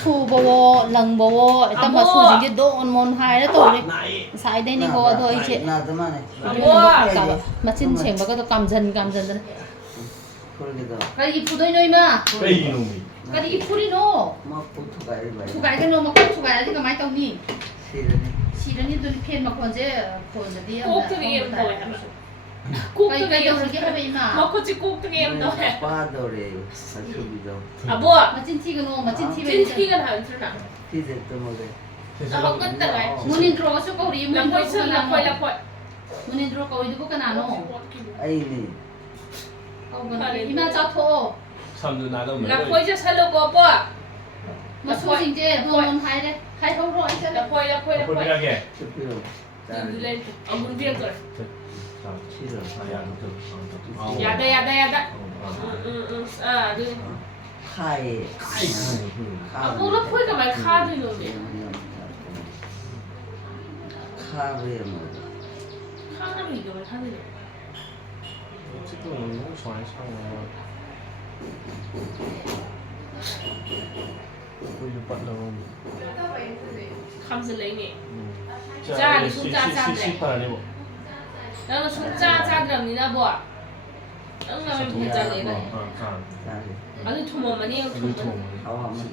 ชูบวลังบวแต่มาชูจริงๆโดนมนหายแล้วตัวนี้สายได้นี่ก็ตัวไอ้เชี่ยมาชิ้นเฉียงมันก็ต้องกำจันก็อีพูดได้หน่อยมั้ยก็อีพูดได้โน่ทุกไก่กันโน่มาทุกไก่ที่ก็ไม่ต้องนี่ชีแล้วนี่ตัวนี้เพี้ยนมาคนเจ้คนจะดีอ่ะกุ๊กตัวนี้เอ็มตัวกุ๊กตัวนี้เอ็มตัวนี้มาคุจิกุ๊กตัวนี้เอ็มตัวนี้ป้าตัวเองอ่ะบัวมาจิ้นที่กันโน่มาจิ้นที่กันหาจุดน่ะที่เด็ดตัวมันเลยเอาก็แต่ไงมุนินโตรก็ชอบเกาหลีมุนินโตรก็ละพอยมุนินโตรเกาหลีดูกันน่ะโน่ไอ้นี่เอากันอีมาจับโถละพอยจะใช้โลโก้ป่ะมาชูจริงๆโดนไทยเลยไทยเขาร้อยใช่ละพอยเลยเอาบุญเบี้ยก่อนอย่าได้ดูไข่เอาพวกเราพูดกันไปฆ่าด้วยเลยฆ่าไปหมดฆ่าอะไรกันไปฆ่าด้วย这个我们传上了，我就不能。คำสิ่งนี้จ้าหรือชุนจ้าเลยแล้วชุนจ้าเรื่องนี้นะบัวแล้วเราเป็นผู้จ้าเลยนะอันนี้ทุ่มมันนี่ทุ่มเขาทำมัน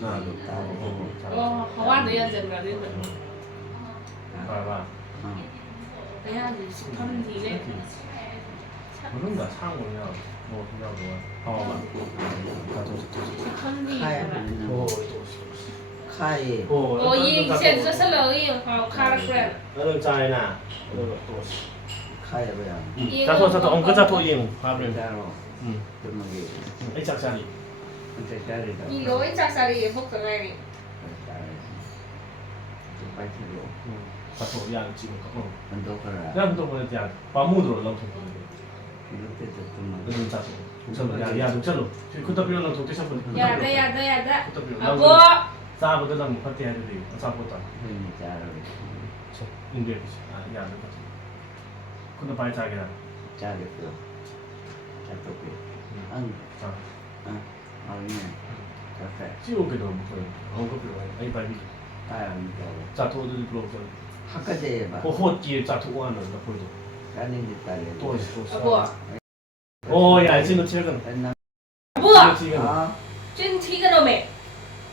เขาว่าเดี๋ยวจะมาเรื่องนี้ว่าเดี๋ยวจะทำทีเลย그런 거 상호냐 뭐 그냥 뭐 카이 이现在是了一好卡了那ใจน่ะ카이 뭐야 자토 엉거 자토 임 파브렌ไอ้จักรนี่อีโลไอ้จักรนี่พวกอะไรนี่ไปที่โล자토 양 지금มันโตกระแล้วมันโตกระอย่าง바무드로เราถูก너는 자주 야 녹차로 그것도 필요한 독대 샤프 야다 아버 싸보다 난 파티 해야 돼 싸보다 저 인디아 야 녹차 근데 빨리 자기라 자겠어 자토피 자 아니네 카페 지옥에도 먹어요 언급 필요해 아니 빨리 자토들 불러서 학과제 봐 호호끼 자토고 하는 거 보여줘 또 아빠 오야 지금 최근 아빠 찐 티가 너네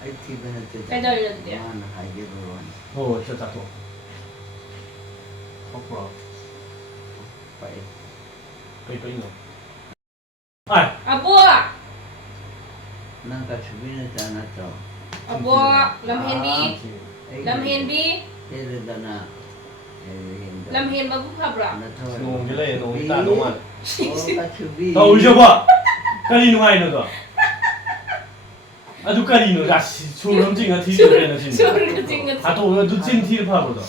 아이 티는 진짜 이랬는데 한 하이게로 오 진짜 또 거꾸로 빠이 있노 아 아빠 난가 주민을 않았죠 아빠 람헨비 얘들잖아 람헨 바부 파브라 농길래 농이다 농아 나 울셔봐 까리누가 있는 거 아주 까리누 아씨 초름징아 티를 내는 아또 누친 티를 파보다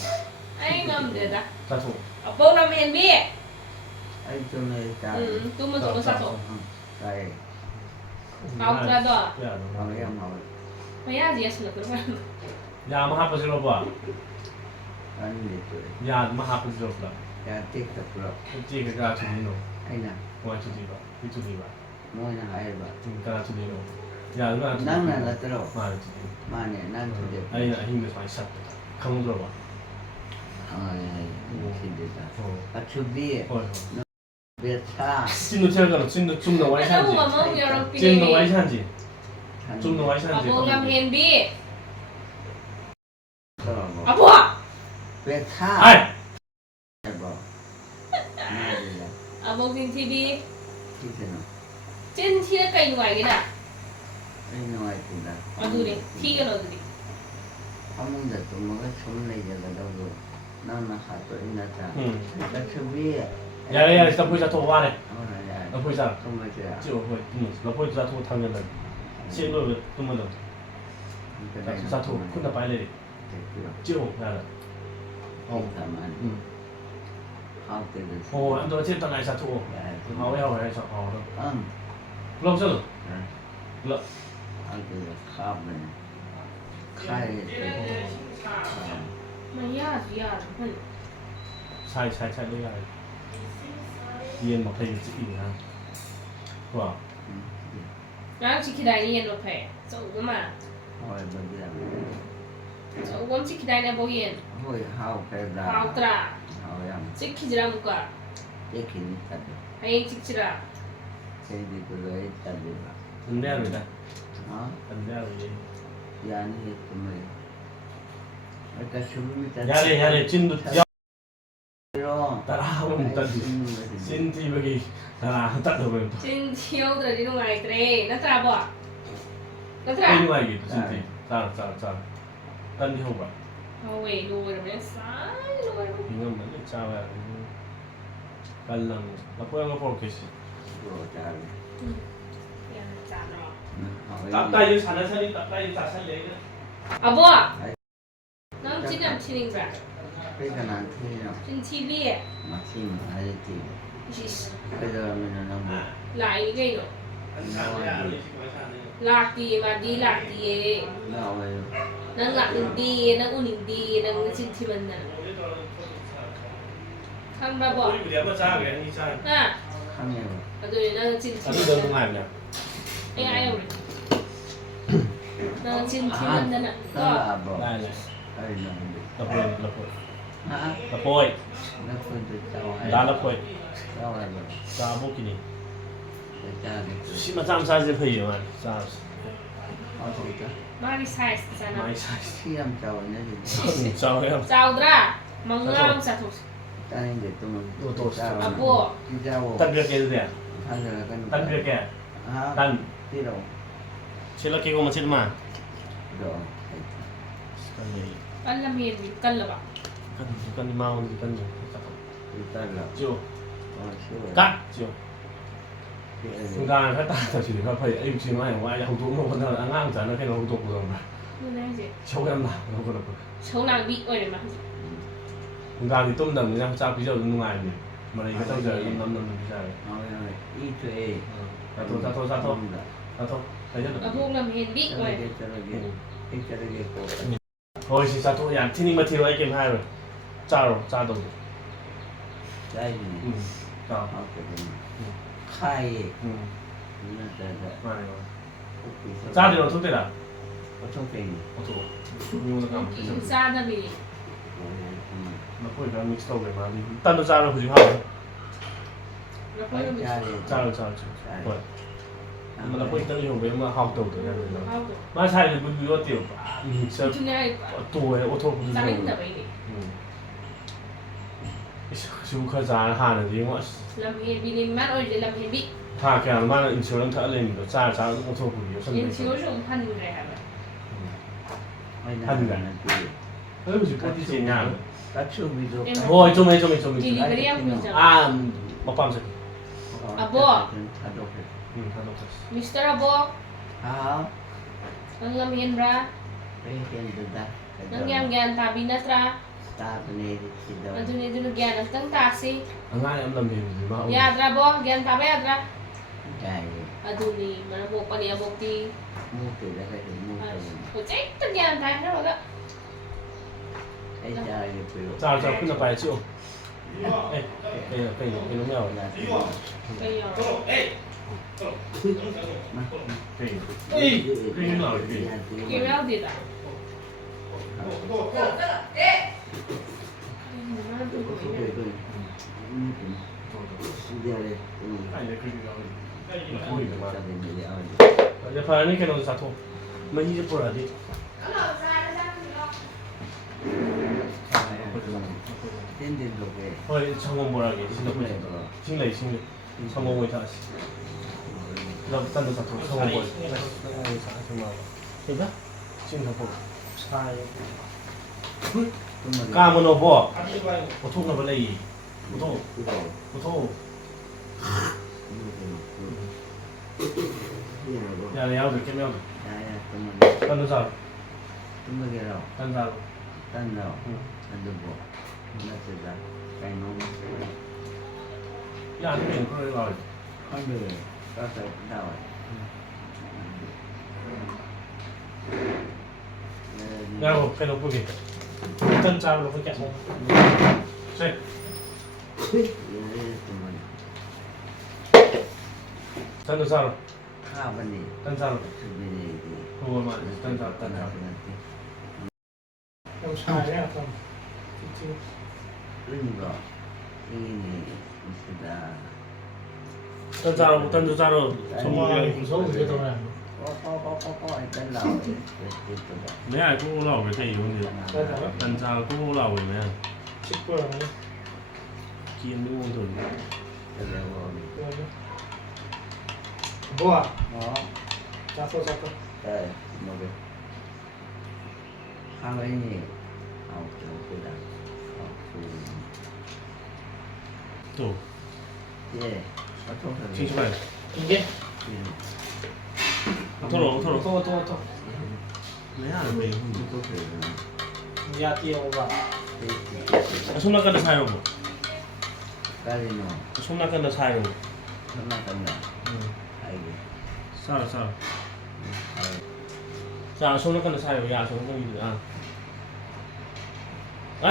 아이 남대다 자토 아빠 람헨비 아이 좀에 자 또 좀 사서 아이 아우라도 해야지 했으면 그러면 야 뭐 하고 싶어 봐 야, 뭐 하고 싶어? 야, 찍다 불어. 찍가 주니노. 아니나. 뭐 주니바. 이 주니바. 뭐냐 아이바. 찍가 주니노. 야, 누가 주니? 나는 나 들어. 말 주니. 많이 난 주니. 아니나 힘을 많이 샷다. 강 들어봐. 힘들다. 아, 준비. 차. 진노 체력은 진노 중노 와이산지. 진노 와이산지. 중노 와이산지. 아보람 헨비. 아보. 왜 타? 아이. 뭐. 아보 빈티비. 티세노. 찐 티가 있는 거 알겠나? 있는 거 알겠다. 어두리. 티가 어두리. 아무데 또 뭐가 처음에 얘기하다고 나는 하도 있나자. 나 준비. 야야야, 일단 보이자 또 와네. 너 보이자. 또 뭐지야? 지워 보이. 너 보이자 또 당연히. 지금 또 뭐도. 자, 또 kunna 빨리. 지워 나는. ồ anh tôi trên tầng này sạch trụ máu heo này sạch hò đâu lâu chưa rồi lợ anh tôi khám này khai mày ya gì à sai đấy này yên một thầy chị hả wow đang chỉ khi đại yên một thầy dẫu cơ mà hỏi bao giờ 원 지키다 내 보기엔 hỏi hao cái là 하우트라 hỏi em 지키지라 못가 cái khi đi tập 하이 지키지라 cái đi của lưới tập đi mà 안돼야겠다. đó 안돼야겠다. giờ như tụi mình ở cái số người ta 야래 찐도 rồi 따라하면 따지. 찐티 여기 따라 따라오면 또. 진 티오드라 이런 거 아이들이 나트라 봐 나트라 이거 알기 찐티. 따라. 딴디 호봐. 왜 노래를 쌀 노래 이건 뭐지? 짜야. 갈랑. 나 포양을 보러 계시. rồi ta 야 짜라 hỏi 따따이 사나사니 따따이 사살래. 아보 넌 지금 치는가 cái khả năng thi nào 진 TV에 mà thi mà ai thì bây giờ mình là năm một lại cái nó lạc thì mà đi lạc thì nào rồi nâng lạc đừng đi nâng u đừng đi nâng xin thì mình nè không ba bỏ 우리 한번 짜게. 이 짜. nè không nhiều rồi nâng xin thì 아주 mình 너무 많이. anh ai rồi nâng xin thì mình nè đó có là bộ 나네. đây là 라포이. hả 라포이. nó phân từ cháu hay 나라포이. cháu hay rồi 자, 먹기니. để cha đi 심한 짬 사이즈 페이만. 자, hỏi thử cho mari size sana 많이 사이즈. khi em cháu nó thì 짜요. sao ra mangang sa thos ta nên để tụi mình Ủa, tổ cháu à bố khi cháu 딴 몇개 해도 돼. thay rồi cái 딴 몇 개. hả 딴 đi đâu 칠라 끼고 뭐 칠마. rồi kan lam yen kan la ba kan di mau di kan. đi ta là cio. xưa Cắt cio. cái chúng ta phải ta chỉ có phải em chỉ nói ngoài là hậu tụ nó còn là ngang chắn nó cái hậu tụ của nó như này gì châu em nào nó còn là xấu nàng bị ơi mà chúng ta thì tôm đầm nha sao ví dụ như ngoài này mà này cái tao giờ năm bây giờ nói rồi ý thuê ra thôi thấy chưa à buông lam yen bị cho ơi cái cổ thôi chỉ sao thôi thì nhưng mà thì lại game hai rồi cha đâu đây cha họ cái khai nó mà cha thì nó thôi đấy à có thông tin 어쩌고 nhưng mà làm cái gì xa ra vì nó có cái mix đâu vậy mà tan đâu cha nó phải dùng nó có những cha rồi rồi mà nó có cái dùng với mà học đầu tới rồi nó hao mà sai thì cũng có tiểu sợ chúng này tuổi ô tô cũng gia dùng đình là vậy siêu khơi giá hà là gì mà làm yen bị nem mát ơi để làm yen bị hà cái mà là insurance thợ lên rồi cha ô tô cũng nhiều sân yen bay chiếu dùng phân người hả thân là gì ơ gì có gì nhà các chú video ôi 좀해 delivery ang minsan 아 먹방 좀 Abo. 하도 Mr. Abo hả ang lam yen ra cái hiện ta nang yang yan tabi na tra ta bên này thì đâu adun idun gyan ang tang taxi 안 가야 안 남는 거 ya tra bo gyan tabi ya tra cái adun ni mana bo pa niya bo ti mua từ đây cái mua từ ko check tang gyan ta na ba cái cha đi phiêu 자 끝나 봐야지 에 cái nó là kayo cái nào cái kira di ta 아니 그게 나오지 Ui, mà mình bị ơi. 이제 파니 cái nó 사토 mà 이제 보라 đi Tên tiền lục về. 어 성공 보라게 신뢰 신뢰 성공을 다 나 단도 사토 성공 보 정말 그러니까 지금 다 보고 sai ca mà nó bỏ một thuốc nó vẫn lấy một thuốc nhà này ao được cái mèo tan nó sao tan sao nhà cái mình có rồi nhà một cái nó có gì chân sao nó có chặt không xem tan nó sao tan sao tan ประมาณตั้งแต่ ต้องใช้แล้วครับจริง Ringo, ini sudah. ตั้งแต่จารชม ๆ เล ว่าย ผมส่งไปตรงนั้น Pokok itu lah, itu lah. ไม่ใช่กูเล่าไปแค่อยู่นี่ตั้งแต่กูเล่าไปไหม ชิปเปอร์นะ กินดูถึง Telepon. บัว Oh, จับตัว mobil. Kalau ini, aku sudah. Aku. ถูก Yeah, aku ชิงช่วย กินดิ โทษไม่ใช่ไป ยาเที่ยวว่า そんな感じ最後 Kali no, そんな感じ最後 sama kena. Ayo. さあじゃあそんな感じ最後いやそんな感じであ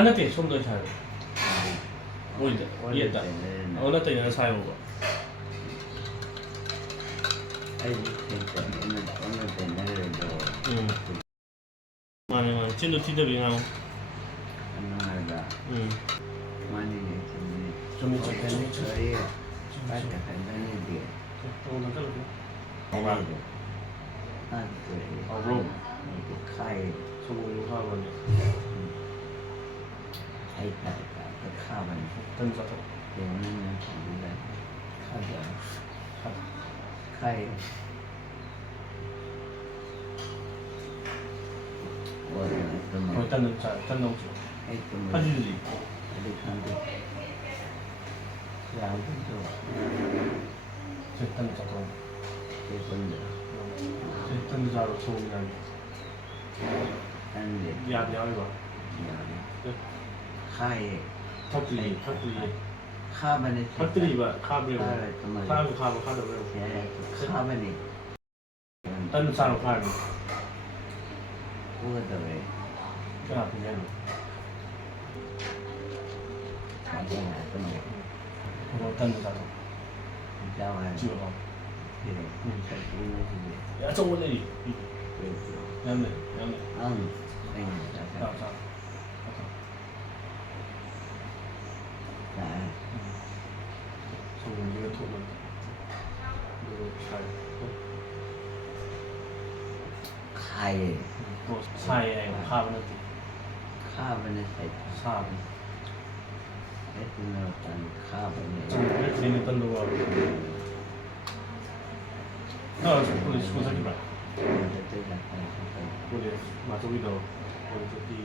なたそんな最後おいで言えたあなたに最後が Ayo, kita ini benar itu. まあねちんと聞いてるよな Ano ada? Mana ni? Cumi. Saya baca kan dia. Ada. Ada. Itu kai. そのハーバーに Kai tak kawan. ตั้งแต่ Yang mana dia? Ada. Kai. Oh, itu これ単の茶単の itu. 初めて Ada kantor. Yang itu. 絶対の茶と Itu benda. 絶対の茶をそうになる Dan dia. いやいやあれば Kai. タップリー Kaban itu. タップリーはカーブレオカー Kaban. ブカーブカーブレオ Kaban itu. 単の茶のカーブ Udah deh. じゃあ見える Sampai nggak penuh. この単の茶と Jangan. 中央 Ini juga. いやそこでいい Itu. やめ Ini. さあさあ Nah, そういうところはい kai. サイエンカーブの Kaban itu. サーブ Itu nonton kaban そ itu. の別にネタのはだからこれ試行先ば Itu dah kan. これまあ飛びだこれちょっといい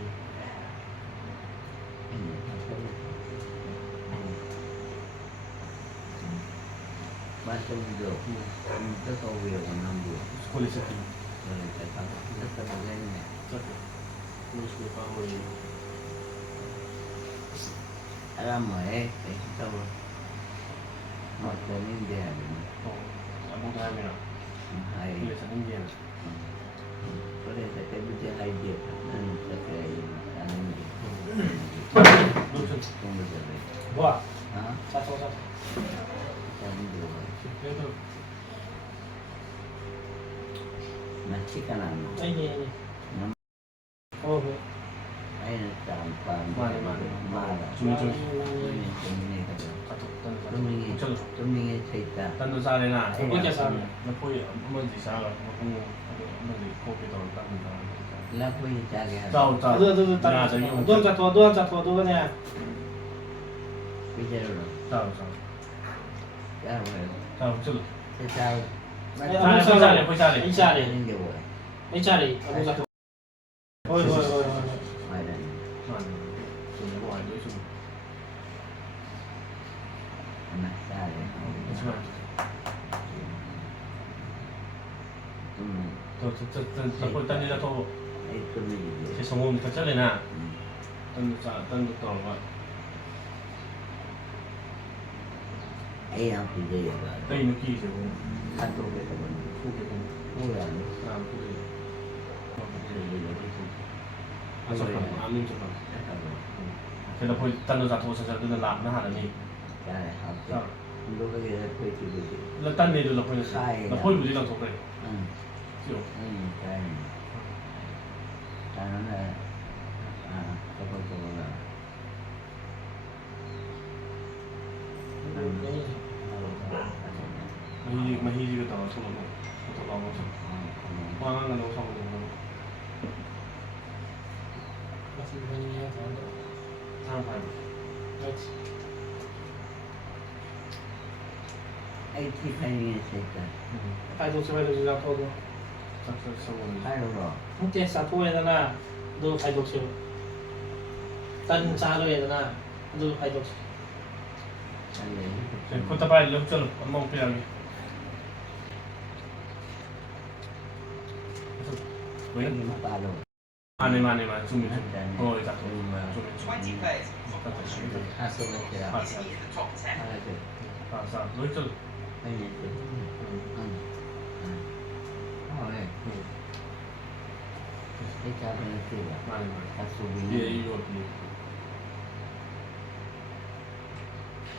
Macam itu. Itu kau biar enam bulan. これちょっといい Boleh cakap. Itu begini. ちょっとこれ試行パンをいい Alam mo kita macam ini dia ni. あ僕はやめな Hai. 入れた人間 Boleh saya baca hai dia. Nanti saya akan ini. どうちょっと Tunggu dulu. บัว Hah? จับตัว Tunggu dulu. えっと Masih kan anu. ไอ้นี่โอ้โห Ayo tanpa Mana. Cuma Cumi. ini kata. あと単の茶 Tumingin. ちょっと Tumingin cerita. 単の茶でなここじゃさなこういうマジさ僕もマジコーペと単の茶 Lapu yang cari. จ้าจ้า ดูตัดด้วนจับตัวด้วนเนี่ย Bicara dulu. จ้าจ้า Tahu kan? จ้าちょっと Saya tahu. ไอ้ชาเลย ไอ้ชาเลย Ini dia buat. ไอ้ชาเลยเอาจับตัวโอ้ย Ada ni. まあねそのご飯どうしよう Anak saya. 一番 Hmm. これ単にだと Itu ni dia. semua kita cari na Hmm. tandu tol wa Yang dia buat. kai no ki se ko Satu kita pun. ku ke ko Murah ni. na ku ke ma ku ke le le ku a so ka amin so ka se la poi tandu sa to sa sa de la na ha ni Cari sa apa? Dulu kita pergi tu. la tan ne de la poi la poi bu de la to kai Hmm. yo Hmm. Cari. Karena toko-toko lah. 마히지가 나와 서로 또 나와서 화나는 거 상관없는 거 masih banyak kan 상관 Ai thì phải nghe sẽ cả. phải đồ chơi đồ ra thôi 짝짝 상관 Phải rồi. không tiền sao thôi đó na đồ phải đồ chơi tân cha rồi đó na đồ phải đồ 그것도 빨리 럽잖아 엄마 빼야게 Với những ba rồi. 마네 준비 좀 이따20 players from the country. 하소가 제가 Italy in the top 10. 하나도 알았어 너 있잖아 phải nghe sẽ. 네. cái cha bên kia là 마네 하소 얘 위. 이거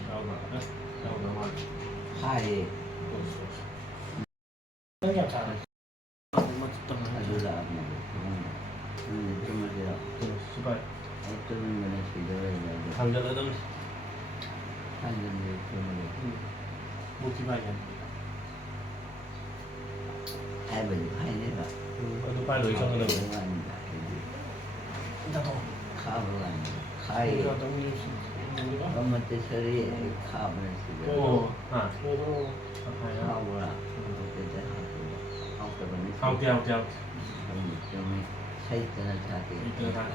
나오나 마네 hai rất nhiều trả này 엄마 집당 하도 là này. Nhưng chúng mà giờ 수발 어떤 면에 기도를 해야 당자라던 하는 게 좀 모티바이야 ai bình hay đấy là 그것도 빨리 의성을 하고 일단 더 카브란 카이 이거 너무 우리가 엄마한테 소리 카브란 쓰고 오, 아, 그래도 아파요. 카브란 그때 하고 아웃. 좀 사이트나 자기 이때 다시.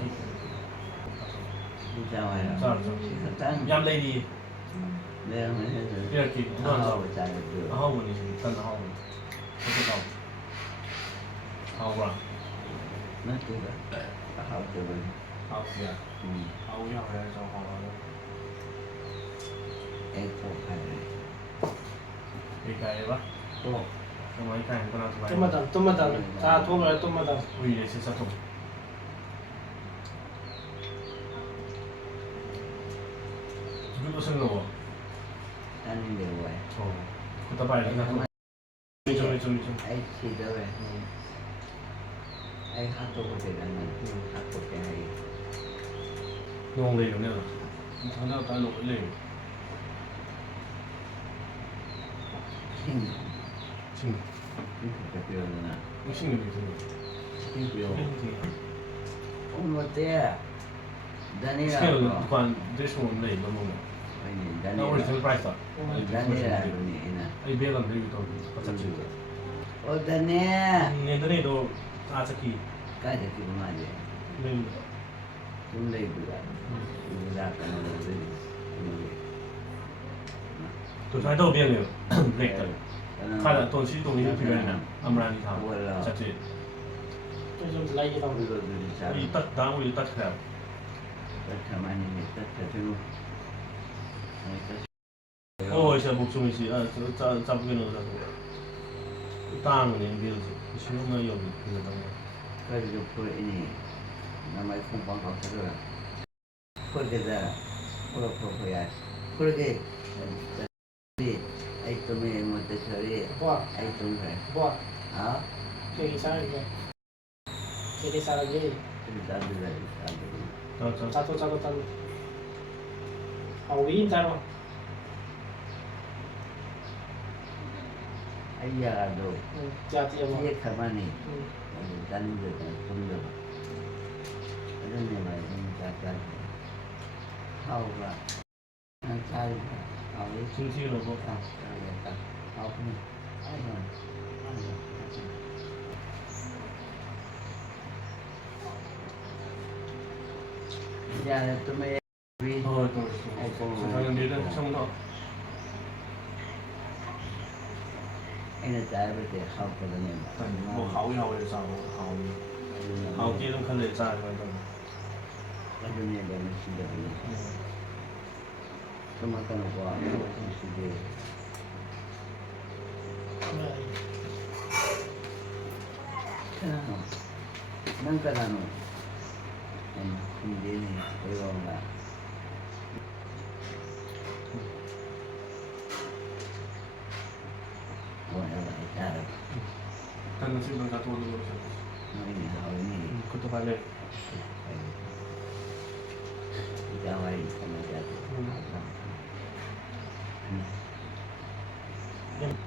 있잖아요. 자, 얌 레이디. 내가 해서 이렇게 하고 자기도 하원이 지금 일단 하원. 어떻게 하원? nó cứ học cho mình 아웃이야. 아웃이야 그래서 하원. em không phải 이거 해봐. 또 정말 이거 안 끝나서 봐요. 또마다 다 도움을 또마다 오히려 진짜 좀. 누구 생각어? anh đều vậy 그다 빨리 생각해. 좀. ấy thì đó vậy ấy hát tôi có thể là hát tôi cái này 너무 레이네. 하나 다 놓고 레이. xin 지금 xin cái điều là 무슨 일이 있는 xin điều 거야? ông một té Daniela 스케일 관 대충 레이 너무. anh 나 우리 Daniela 좀 프라이스. Daniela này 이 배가 내기도 같이. ô Daniela 얘들이도 아자키. cái gì cũng mà vậy 네. chúng đây vừa ra cái này rồi 또 잘도 비행해요. 그러니까. 카다 돈 시동 이렇게 비행하나. 아무라니 다. 자체. 좀 라이게 다 이거들이 잘 이딱 나무 이딱 해요. 가만히 있다 저도 진짜 목숨이 씨. 저 잡게 넣어서. 땅은 연결지. 신경만 여기 있는 거. 가지고 보이니 남아 공부한 거 들어 그렇게 다 그렇고야 그렇게 ai tụi mình một cái sợi 와 ai tụi phải 와 à 저기 사람이 저기 사람이 chúng ta đưa lại 저. 짜도 아 우리 인자로 ai giờ đồ 자티에 뭐 biết 가만히 다른 데 좀더 이런 데 말고 약간 하우가 한 살, 하우이 중식으로 뭐. 약간 하우는 giờ tụi mày vì 또. 세상에 내일은 처음부터. anh là trái với cái học của mình 뭐 하우야우에 싸고 하우. 하우 뒤에는 칼레 싸고 이런. cái dunia đó mình sudah ini cuma kan gua sudah nang kan ini orang lah gua ada cara 일단은 지금 다 도와주고 있어요. 그것도 발레.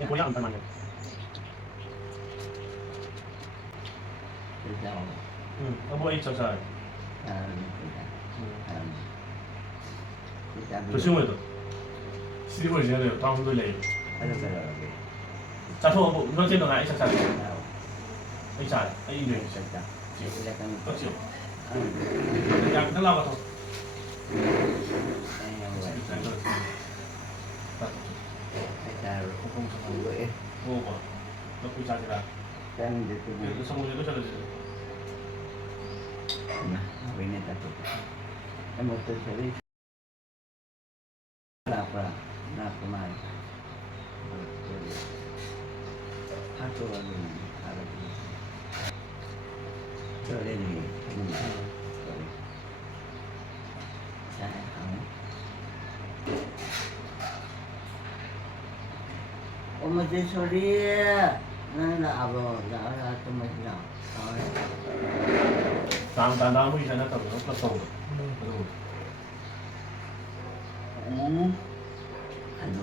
얘 고향 안 닮았네. 뭐 있죠, 잘. 조심해도. 시리볼 지내요. 다음 돌려요. 자, 뭐 이번 제도 나 이차 차. 이차, 이제 시작. 그렇죠. 그냥 끝나고 더. 뭐고? 너 부자지라. 그 성공해도 저러지. 어머니 소리 나는 아버 나가 또 뭐냐 나무 이잖아, 또 또. 아주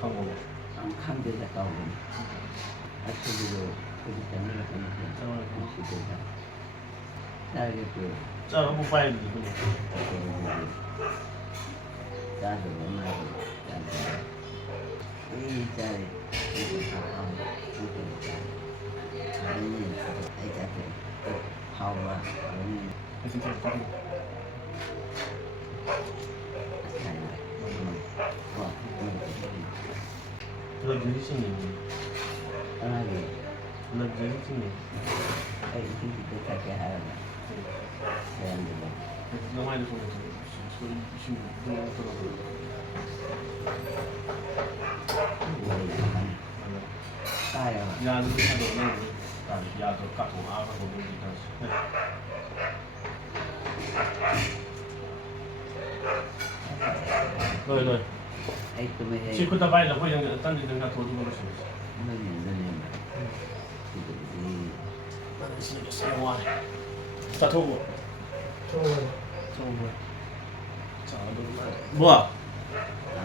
하고. 칸데다 가고 아침으로 거기 장을 하는 시대다 나게 그 자, 뭐 봐야 돼, 그거. 나도 엄마도 나도 이 자리 이거 다 하고 이거 아니 애자들 하와 아니 진짜 빠르게. 그건 유리신이. 편하게 그건 유리신이. 이렇게 그렇게 하라 대한민국 너무 많이 들어서 소리 심고 들어서. 따요 야, 너 차도 너. 야, 너 갖고 아가고 놀니까. 너. ai tụi mày hay 지금 다 봐야 돼. 보이는 게 딴 데는 다 도둑으로 수 있어. mấy nghìn đơn em thì tụi đi 나는 신경 영화네. 자, 도구. 좋은 자, 너 뭐야? đó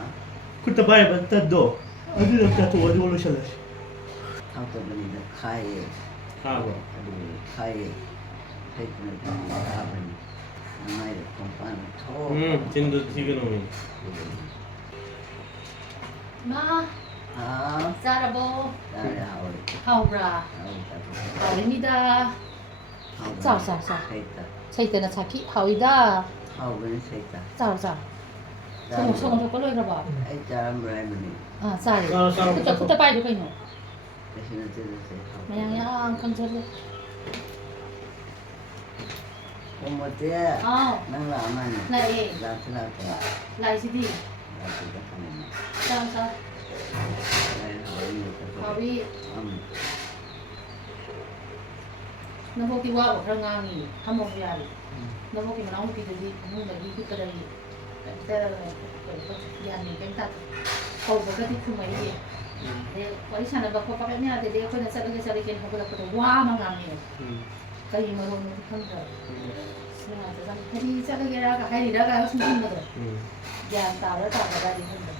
그때 봐야 맞다도 어디 남자 또 어디 올라셔라. thao tụi mình được khai 하고 khai thấy tụi mình khai mình năm nay được không phải là thô 진도 지금 마, à 짜라보, ra là hồi 하우라, 아닙니다. thao 자. xây ta 차이때나 차키 하우이다. thao bên xây ta 자. 성공 좀 걸어라 봐. ai cha làm ra mình 아, 쌀. 쌀. 그때 빨리 가 있노. 대신에 저도 xây thao 그냥 컨트롤. một tia 아, năng làm anh 나이, làm thế nào thì 라이시디. làm từ các thằng này 자. đây hỏi nhiều cái 하위, 너보기 와 오랑강이 한목이야리. 너보기 만 아무 비들이 뭔가 이 그들이 때라 그 야니 갱타. 거기가 디쿠 마이게. 네, 거기 사는 거 거기 빼면 돼. 내가 그냥 살게 하고 그러고 와만 강이. 그이 뭐는 한다. 스나한테 산 해리 살게라가 해리라가 숨긴 거들. 야, 따라 따라다니 한다.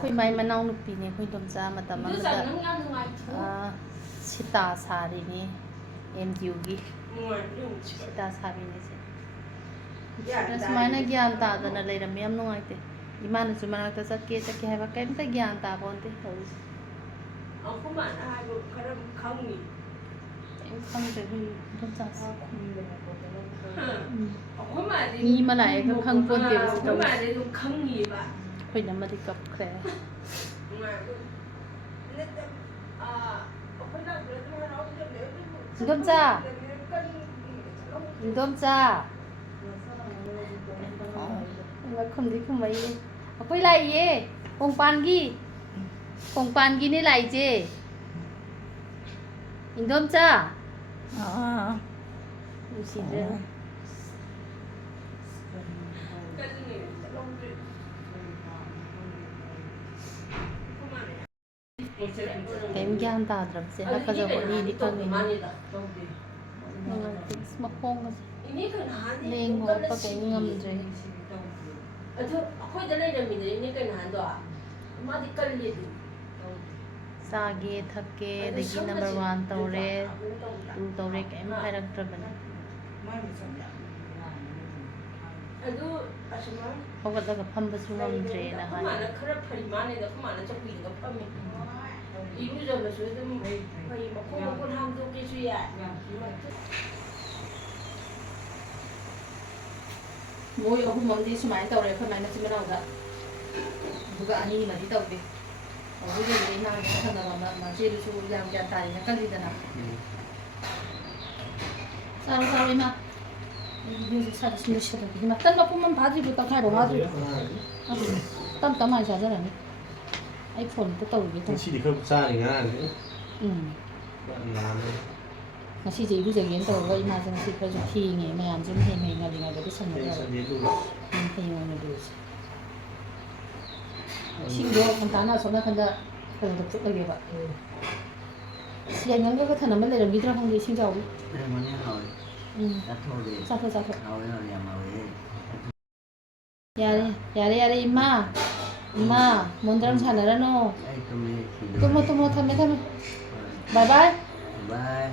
คุยไม่มาน้องนุปีนี่คุยดมจ้ามาแต่มันจะชิตาซาดีนี่เอ็มยูกีชิตาซาดีนี่สิแต่สมัยนั้นज्ञानตาแต่นั่นเลยเราไม่ยอมน้องไอ้เต้อีมันสุมานักแต่สักแค่ว่าแค่ไม่ज्ञानตาบอนเต้เขาเอาเข้ามาได้บุคคลเขามี เอ็มคำจะคุยดมจ้าซา เอาเข้ามาดิ มีมาหลายก็คังปนเดียวสิ เข้า เขา มาดิดูเขามีป่ะ คุยน้ำมันกับแคร์ มาดูนี่แต่คนนั้นเลยที่เราจะเลี้ยง ดมจ้าดมจ้าว่าคนที่เข้ามาเย่เอาไปไล่เย่คงปานกี้นี่ไล่เจอินดมจ้าดูสิเด้อ เ ꯀꯩꯝ ꯒ꯭ꯌꯥꯟ ꯇꯥꯗ꯭ꯔꯕꯁꯦ ꯍꯥꯞꯄꯖꯕ ꯑꯅꯤꯗꯤ ꯈꯪꯉꯤꯅꯤ ꯃꯈꯣꯡꯒꯁꯦ ꯂꯦꯡꯕ ꯈꯣꯠꯄ ꯀꯩꯝ ꯉꯝꯗ꯭ꯔꯦ ꯑꯗꯨ ꯑꯩꯈꯣꯏꯗ ꯂꯩꯔꯝꯃꯤꯗꯅꯦ ꯀꯩꯅꯣ ꯍꯥꯏꯗꯣ ꯃꯥꯗꯤ ꯀꯜꯂꯤ ꯑꯗꯨ ꯆꯥꯒꯦ ꯊꯛꯀꯦ ꯑꯗꯒꯤ ꯅꯝꯕꯔ 1 ꯇꯧꯔꯦ 2 ꯇꯧꯔꯦ ꯀꯩꯝ ꯍꯥꯏꯔꯛꯇ꯭ꯔꯕꯅꯤ ꯑꯗꯨ ꯑꯁꯨꯃꯥꯏ ꯍꯧꯒꯠꯂꯒ ꯐꯝꯕꯁꯨ ꯉꯝꯗ꯭ꯔꯦꯅ ꯍꯥꯏ ꯈꯨꯃꯥꯅ ꯈꯔ ꯐꯔꯤ ꯃꯥꯅꯦꯗ ꯈꯨꯃꯥꯅ ꯆꯧꯀꯤꯗꯒ ꯐꯝꯃꯤ 이루저러서 좀 거의 뭐 콩콩 함도 깨줘야 ꯃꯣꯏ ꯑꯍꯨꯝ ꯁꯨꯃꯥꯏꯅ ꯇꯧꯔꯦ ꯑꯩꯈꯣꯏ ꯃꯥꯏ ꯃꯆꯤꯟ ꯃꯅꯥꯎꯗ ꯑꯗꯨꯒ ꯑꯅꯤꯃꯗꯤ ꯇꯧꯗꯦ ꯑꯗꯨꯒꯤ ꯏꯃꯥꯒꯤ ꯊꯪꯅꯕ ꯃꯆꯦꯗꯨꯁꯨ ꯌꯥꯝ ꯒ꯭ꯌꯥꯟ ꯇꯥꯔꯤꯅ ꯀꯜꯂꯤꯗꯅ ꯆꯥꯔꯣ ꯆꯥꯔꯣ ꯏꯃꯥ ꯚꯤꯗꯤꯑꯣꯁꯦ ꯁꯥꯗ ꯂꯣꯏꯁꯤꯜꯂꯒꯦ ꯏꯃꯥ ꯇꯟ ꯃꯄꯨꯝ ꯑꯃ ꯐꯥꯗ꯭ꯔꯤꯕ ꯇꯪꯈꯥꯏꯐꯥꯎ ꯐꯥꯗ꯭ꯔꯤꯕ ꯇꯞ ꯇꯞ ꯍꯥꯏꯅ ꯆꯥꯖꯔꯅꯤ ꯑꯩ ꯐꯣꯟ ꯑꯝꯇ ꯇꯧꯔꯤꯒꯦ ꯇꯧ ꯉꯁꯤꯗꯤ ꯈꯔ ꯆꯥꯔꯤ ꯉꯔꯥꯡꯗꯤ ꯉꯁꯤꯁꯦ ꯏꯔꯨꯖꯒꯦꯅ ꯇꯧꯔꯒ ꯏꯃꯥꯁꯦ ꯉꯁꯤ ꯈꯔꯁꯨ ꯊꯦꯡꯉꯦ ꯃꯌꯥꯝꯁꯨ ꯍꯌꯦꯡ ꯉꯜꯂꯤꯉꯩꯗꯗꯤ ꯁꯪꯅꯗ꯭ꯔꯕ ꯍꯌꯦꯡ ꯑꯣꯏꯅ ꯂꯨꯔꯁꯦ ꯏꯁꯤꯡꯗꯣ ꯉꯟꯇꯥꯅ ꯑꯁꯣꯝ ꯅꯥꯀꯟꯗ ꯀꯩꯅꯣꯗ ꯐꯨꯠꯂꯒꯦꯕ ꯌꯥꯏꯉꯪꯒ ꯊꯅꯝꯕ ꯂꯩꯔꯝꯈꯤꯗ꯭ꯔꯥ ꯈꯪꯗꯦ ꯏꯁꯤꯡ ꯆꯥꯎꯕꯤ ꯂꯩꯔꯝꯒꯅꯤ ꯍꯥꯎꯋꯦ ꯆꯥꯊꯣꯛꯑꯒꯦ ꯆꯥꯊꯣꯛ ꯍꯥꯎꯋꯦ ꯌꯥꯝ ꯍꯥꯎꯋꯦ ꯌꯥꯔꯦ ꯏꯃꯥ ꯃꯣꯟꯗ꯭ꯔꯪ ꯁꯥꯟꯅꯔꯅꯨ ꯑꯩ ꯇꯨꯝꯃꯦ ꯇꯨꯝꯃꯣ ꯊꯝꯃꯦ ꯕꯥꯏ ꯕꯥꯏ ꯕꯥꯏ